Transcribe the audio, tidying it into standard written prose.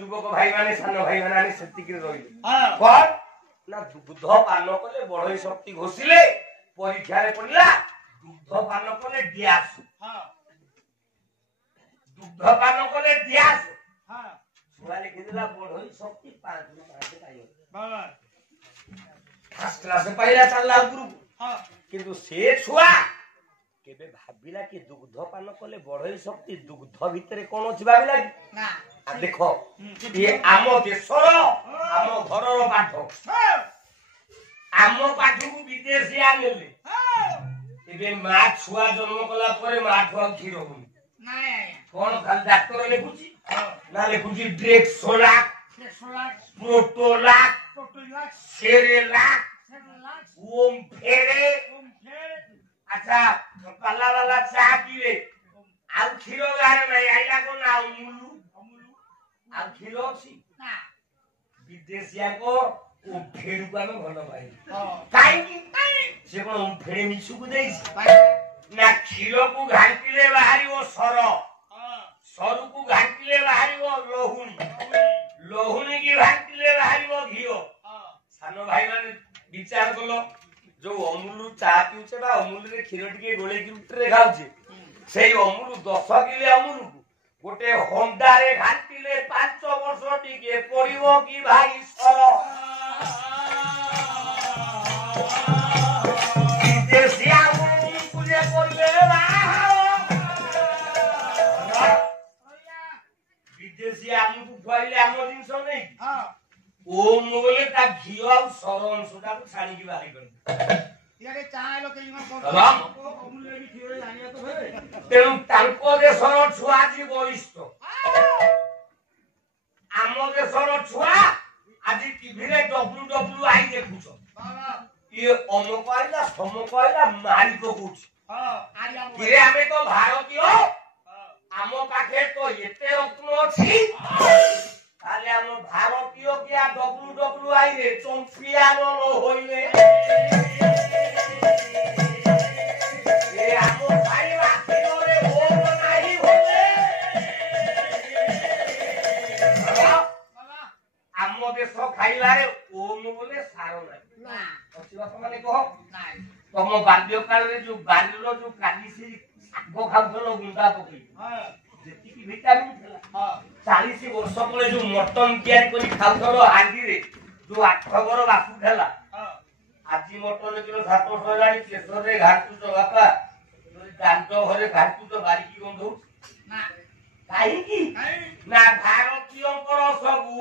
ଯୁବକ ଭାଇ ମାନେ ସାନ ଭାଇ ମାନେ ସେତିକିରେ ରହିଲେ କଣ ନା ଦୁଗ୍ଧ ପାନ କଲେ ବଢେଇ ଶକ୍ତି ଘୋଷିଲେ ପରୀକ୍ଷାରେ ପଡିଲା ଦୁଗ୍ଧ ପାନ କଲେ ଗ୍ୟାସ ଦୁଗ୍ଧ ପାନ କଲେ ଗ୍ୟାସ ଛୁଆ ଲେଖିଥିଲା ବଢେଇ ଶକ୍ତି 5 ଫାର୍ଷ୍ଟ କ୍ଲାସ ପାଇଲା ଚାଲିଲା ଉପରକୁ କିନ୍ତୁ ସେ ଛୁଆ କେବେ ଭାବିଲା କି ଦୁଗ୍ଧ ପାନ କଲେ ବଢେଇ ଶକ୍ତି ଦୁଗ୍ଧ ଭିତରେ କଣ ଅଛି ଭାବିଲା କି ଦେଖ ଇଏ ଆମ ଦେଶର ଆମ ଘରର ପାଠ ଆମ ପାଠକୁ ବିଦେଶୀ ଆଣିଲେ ଏବେ ମା ଛୁଆ ଜନ୍ମ କଲା ପରେ ମା ଠୁ ଆଉ କ୍ଷୀର ହଉନି କଣ ଖାଲି ଡାକ୍ତର ଲେଖୁଛି ନା ଲେଖୁଛି ଡ୍ରେକ୍ସୋଲାକ୍ ପ୍ରୋଟୋଲାକ୍ ସେରେଲାକ୍ ଓମଫେଡେ ଆଚ୍ଛା ପାଲା ବାଲା ଚା ପିଇଲେ ଆଉ କ୍ଷୀର ଗାଁରେ ନାହିଁ ଆଇଲା କଣ ନା ଅମୁଲ ଆଉ କ୍ଷୀର ଅଛି ବିଦେଶିଆଙ୍କ ଓମଫେଡକୁ ଆମେ ଭଲ ପାଇଲୁ କାହିଁକି ସେ କଣ ଓମଫେଡେ ମିଶୁକୁ ଦେଇଛି ନା କ୍ଷୀରକୁ ଘାଣ୍ଟିଲେ ବାହାରିବ ସର ସରୁକୁ ଘାଣ୍ଟିଲେ ବାହାରିବ ଲହୁଣୀ ଲହୁଣୀ କି ଘାଣ୍ଟିଲେ ବାହାରିବ ଘିଅ ସାନ ଭାଇ ମାନେ ବିଚାର କଲ ଯୋଉ ଅମୁଲ ଚା ପିଉଛେ ବା ଅମୁଲରେ କ୍ଷୀର ଟିକେ ଗୋଳେଇକି ରୁଟିରେ ଖାଉଛେ ସେଇ ଅମୁଲ 10 କିଲେ ଅମୁଲକୁ ଗୋଟେ ହଣ୍ଡାରେ ଘାଣ୍ଟିଲେ 5 ବର୍ଷ ଟିକେ ପଡିବ କି ଭାଇ ସର ବିଦେଶୀ ଆମକୁ ଯେ କରିଲେ ବିଦେଶୀ ଆମକୁ ଖୁଆଇଲେ ଆମ ଜିନିଷ ନେଇ ଓମ ବୋଲେ ତା ଘିଅ ଆଉ ସର ଅଂଶଟାକୁ ଛାଣିକି ବାହାରି କରି ତେଣୁ ତାଙ୍କ ଦେଶର ଛୁଆ ଆଜି ବଳିଷ୍ଠ ଆମ ଦେଶର ଛୁଆ ଆଜି ଟିଭିରେ WWI ଦେଖୁଛ ଇଏ ଅମକ ଆଇଲା ସମକ ଆଇଲା ମାରି ପକଉଛି ଆମେ ତ ଭାରତୀୟ ଆମ ପାଖେ ତ ଏତେ ରତ୍ନ ଅଛି ତାହେଲେ ଆମ ଭାରତୀୟ କିଆ WWI ରେ ଚମ୍ପିଆନ ନ ହୋଇଲେ ଆମ ଖାଇବା କ୍ଷୀରରେ ଓମ ନାହିଁ ବୋଲେ ଆମ ଦେଶ ଖାଇବାରେ ଓମ ବୋଲେ ସାର ନାହିଁ ମାନେ କହ ତମ ବାଲ୍ୟ କାଳରେ ଯୋଉ ବାଲିର ଯୋଉ କାଲିସି ଶାଗ ଖାଉଥିଲ ଗୁଣ୍ଡା ପକେଇ ଯେତିକି ଭିଟାମିନ ଥିଲା 40 ବର୍ଷ ପରେ ଯୋଉ ମଟନ ତିଆରି କରି ଖାଉଥିଲ ହାଣ୍ଡିରେ ଯୋଉ 8 ଘର ବାସୁଥିଲା ଆଜି ମଟନ କିଲୋ 700 ହେଲାଣି କେଶରରେ ଘାଟୁଛ ବାପା ଦାଣ୍ଡ ଘରେ ଘାଟୁଛ ବାରିକି ଗନ୍ଧଉଛି କାହିଁକି ନା ଭାରତୀୟଙ୍କର ସବୁ